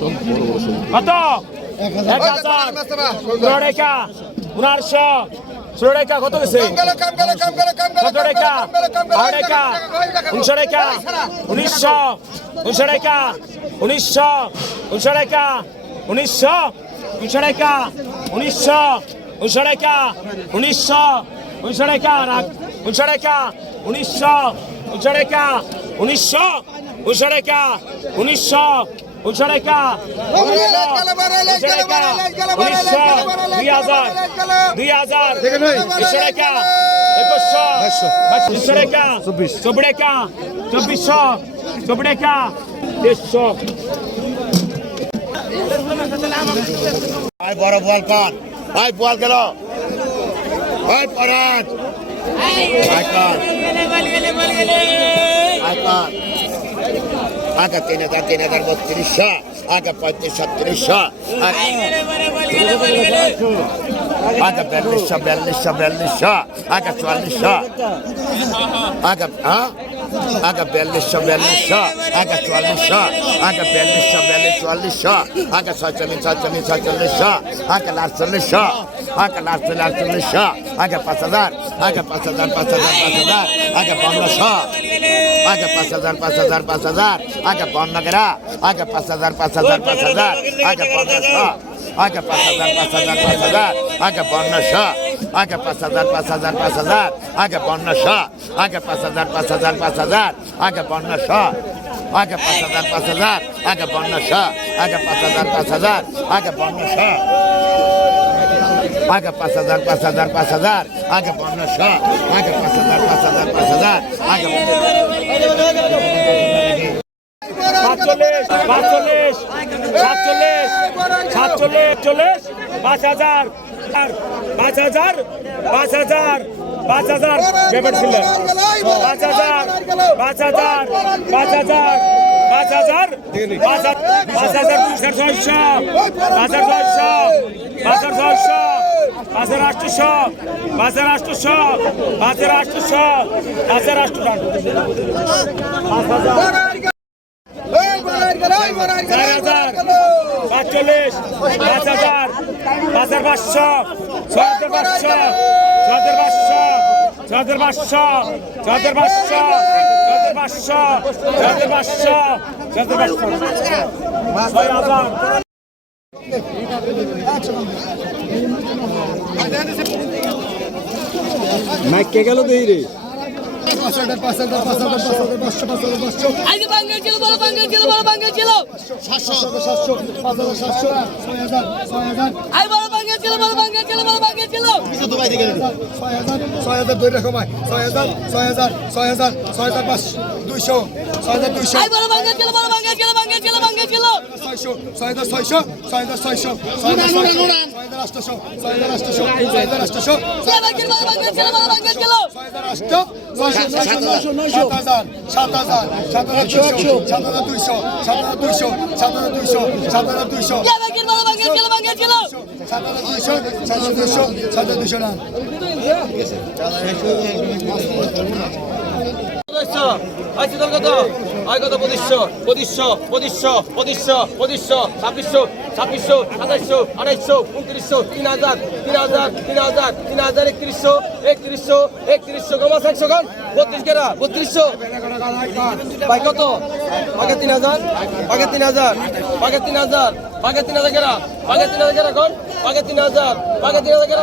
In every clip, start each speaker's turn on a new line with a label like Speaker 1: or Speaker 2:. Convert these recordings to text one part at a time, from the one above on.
Speaker 1: কত এক হাজার। ষোলো টাকা উনারশো ষোলো টাকা কত গেছে? কত টাকা আড়াই টাকা উনিশশো টাকা উনিশশো উনিশশো টাকা উনিশশো উনিশশো টাকা উনিশশো উনিশশো টাকা উনিশশো উনিশশো টাকা উনিশশো উনিশশো টাকা উনিশশো টাকা উনিশশো উনিশশো টাকা উনিশশো উনিশশো টাকা উনিশশো উনসরাইকা উনিশশো দুই হাজার দুই হাজার উনসরাইকা একুশশো উনসরাইকা চব্বিশকা চব্বিশশো চব্বিশকা দেড়শো।
Speaker 2: ভাই বড় বল কর ভাই বল গেল। ভাই পরাজ আই কর আই কর আগে তিন হাজার তিন হাজার বত্রিশশো আগে পঁয়ত্রিশ ছত্রিশশো আগে বিয়াল্লিশশো বিয়াল্লিশশো বিয়াল্লিশশো আগে চুয়াল্লিশশো আগে হ্যাঁ? আগে বিয়াল্লিশশো বিয়াল্লিশশো আগে চুয়াল্লিশশো আগে বিয়াল্লিশশো বিয়াল্লিশ চুয়াল্লিশশো আগে ছয়চল্লিশ ছয়চল্লিশ ছয়চল্লিশশো আগে আটচল্লিশশো আগে আটচল্লিশ আটচল্লিশশো আগে পাঁচ হাজার আগে পাঁচ হাজার পাঁচ হাজার পাঁচ হাজার আগে পনেরোশো আগে পাঁচ হাজার পাঁচ হাজার পাঁচ হাজার আগে পনেরো আগে পাঁচ হাজার পাঁচ হাজার পাঁচ হাজার আগে পনেরোশো আগে পাঁচ হাজার পাঁচ হাজার পাঁচ হাজার আগে পনেরোশো আগে পাঁচ হাজার পাঁচ হাজার পাঁচ হাজার আগে পনেরোশো আগে পাঁচ হাজার পাঁচ হাজার পাঁচ হাজার আগে পনেরোশো আগে পাঁচ হাজার পাঁচ হাজার আগে পনেরোশো আগে পাঁচ হাজার পাঁচ হাজার আগে পনেরোশো আগে পাঁচ হাজার পাঁচ হাজার পাঁচ হাজার আগে পনেরোশো আগে পাঁচ হাজার পাঁচ হাজার পাঁচ হাজার আগে
Speaker 1: পাঁচচল্লিশ পাঁচচল্লিশ সাতচল্লিশ সাতচল্লিশ চল্লিশ পাঁচ হাজার পাঁচ হাজার পাঁচ হাজার পাঁচ হাজার পেমেন্ট ছিল। পাঁচ হাজার পাঁচ হাজার পাঁচ হাজার পাঁচ হাজার। পাঁচ হাজার পাঁচ হাজার দুশো ছয়শো। পাঁচ হাজার ছয়শো। পাঁচ হাজার ছয়শো। পাঁচ হাজার আটশোশো। পাঁচ হাজার আটশোশো। পাঁচ হাজার আটশোশো। পাঁচ হাজার আটশো চার হাজার পাঁচচল্লিশ পাঁচ হাজার পাঁচ হাজার পাঁচশো ছয় হাজার পাঁচশো ছয় হাজার পাঁচশো ছয় হাজার পাঁচশো ছয় হাজার পাঁচশো ছয় হাজার পাঁচশো। ছয় হাজার। পাঁচশো
Speaker 3: মাইকে গেল দেই রে?
Speaker 4: পাঁচ হাজার পাঁচ হাজার পাঁচ হাজার পাঁচ হাজার পাঁচশো পাঁচ হাজার
Speaker 5: পাঁচশো আগে বাঙ্গে ছিল বলো বাঙ্গে ছিল বলো বাঙ্গে ছিল
Speaker 4: সাতশো সাতশো পাঁচ হাজার সাতশো ছয় হাজার ছয় হাজার আই ছয় হাজার ছয় হাজার ছয় হাজার ছয় দুইশো সাত হাজার সাত হাজার দুইশো সাত হাজার দুইশো সাত হাজার দুইশো সাত হাজার দুইশো সাত হাজার দুইশো সাত হাজার দুইশো সাত হাজার দুইশো সাত হাজার দুইশো না
Speaker 6: আশি দল কত? আয় কত পঁচিশশো? পঁচিশশো পঁচিশশো পঁচিশশো পঁচিশশো, ছাব্বিশশো ছাব্বিশশো, সাতাইশশো আড়াইশো উনত্রিশশো, তিন হাজার তিন হাজার তিন হাজার তিন হাজার, একত্রিশশো একত্রিশশো একত্রিশশো কমাস একশো খান? বত্রিশ কেরা? বত্রিশশো। ভাই, কত? আগে তিন হাজার আগে তিন আগে তিন হাজার আগে তিন হাজার কেরা? আগে তিন হাজার কেরা কোন আগে তিন হাজার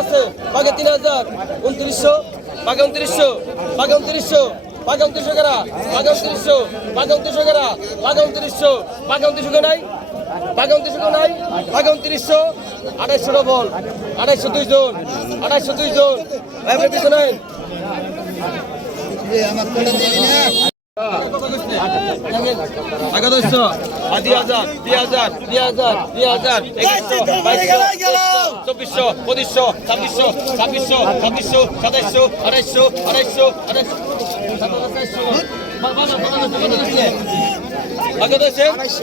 Speaker 6: আছে? আগে তিন হাজার, উনত্রিশশো আগে উনত্রিশশো আগে উনত্রিশশো বাগান দুশো গেরা বাগান তিরিশশো বাগান দুশো গেরা বাগান তিরিশশো বাগান দুশো কে নাই, বাগান দুশো নাই, বাগান তিরিশশো আড়াইশো ডবল, আড়াইশো দুই জন, আড়াইশো দুই জন। ভাই চব্বিশশো পঁচিশশো ছাব্বিশশো ছাব্বিশশো ছাব্বিশশো সাতাইশশো আড়াইশো আড়াইশো আড়াইশো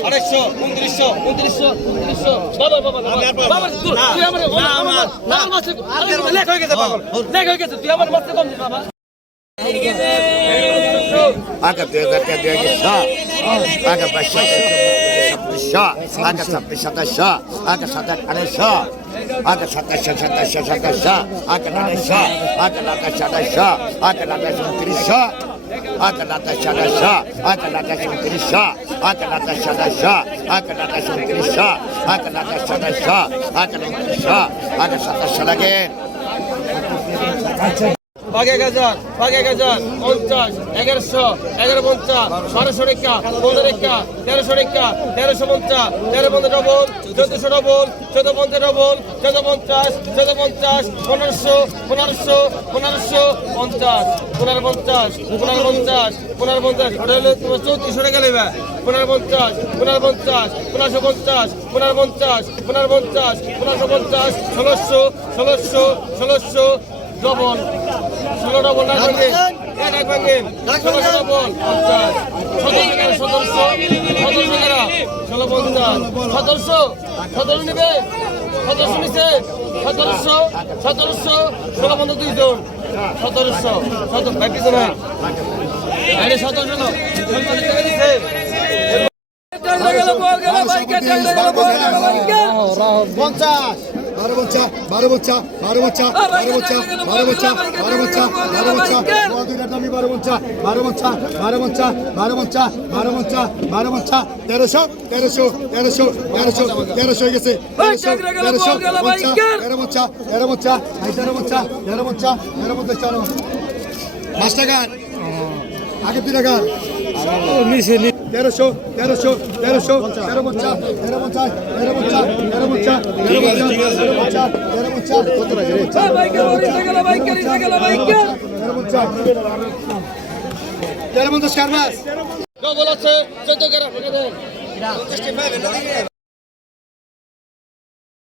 Speaker 6: আড়াইশো উনত্রিশশো উনত্রিশশো উনত্রিশশো বাবা বাবা বাবা তুই আমার লেখ হয়ে গেছে বাবা লেখ হয়ে গেছে তুই আমার মাসে কম বাবা।
Speaker 2: আঁকা দুই হাজার টাকা দুই হাজার ছ আঁকা বাইশ সাতাশ আঁকা ছাব্বিশ সাতাশ আঁকা সাতাশ আড়াইশ আঁকা সাতাশ সাতাশ সাতাশ আঁকা আড়াইশ আঁকা আকাশ আঠাশ আঁকা আকাশ উনত্রিশ আঁকা আকাশ আঠাশ আঁকা আকাশ উনত্রিশ আঁকা আকাশ আঠাশ আঁকা আকাশ উনত্রিশ আঁকা আকাশ আঠাশ আঁকা উনত্রিশ আঁকা সাতাশ লাগে
Speaker 6: বাঘ এক হাজার বাঘ এক হাজার, পঞ্চাশ, এগারোশো, এগারো পঞ্চাশ, বারোশো রেখা, পনেরো রেখা, তেরোশো রেখা, তেরোশো পঞ্চাশ, তেরো পঞ্চাশ ডবল, চোদ্দশো ডবল, চোদ্দ পঞ্চাশ ডবল, চোদ্দ পঞ্চাশ চোদ্দ পঞ্চাশ, পনেরোশো পনেরোশো পনেরোশো পঞ্চাশ, পনেরো পঞ্চাশ পনেরো পঞ্চাশ পনেরো পঞ্চাশ, ওটা হলো তোমার চৌত্রিশশো টাকা নেবে। পনেরো পঞ্চাশ পনেরো পঞ্চাশ, পনেরোশো পঞ্চাশ, পনেরো পঞ্চাশ পনেরো পঞ্চাশ, পনেরোশো পঞ্চাশ, ষোলোশো ষোলোশো ষোলোশো, ডবল। ষোলো ডবল না ভাঙে এক ভাঙে ষোলোশো ডবল পঞ্চাশ সতেরোশো সতেরোশো। সতেরোশো টাকা ষোলো পঞ্চাশ সতেরোশো। সতেরো নেবে। সতেরোশো নিছে। সতেরোশো। সতেরোশো। ষোলো পঞ্চাশ দুইজন সতেরোশো। সতেরো ভাই পিছনে আরে সতেরোশো না
Speaker 4: পঞ্চাশ। বারো বচ্চা বারো বচ্চা বারো বচ্চা বারো বচ্চা বারো বচ্চা বারো বচ্চা বারো বচ্চা দুইটার দামি বারো বচ্চা বারো বচ্চা বারো বচ্চা বারো বচ্চা বারো বচ্চা বারো বচ্চা তেরোশো তেরোশো তেরোশো তেরোশো তেরোশো হয়ে গেছে তেরোশো তেরোশো বচ্চা তেরো বচ্চা তেরো বচ্চা তেরো বচ্চা তেরো বচ্চা তেরো বচ্চা পাঁচ টাকার আগে দুই টাকার তেরোশো তেরোশো তেরোশো তেরো বচ্চা তেরো বচ্চা তেরো বচ্চা তেরো বচ্চা তেরো বচ্চা তেরো বচ্চা তেরো বচ্চা কত লাগে তেরো পঞ্চাশ
Speaker 6: চোদ্দ গ্রাম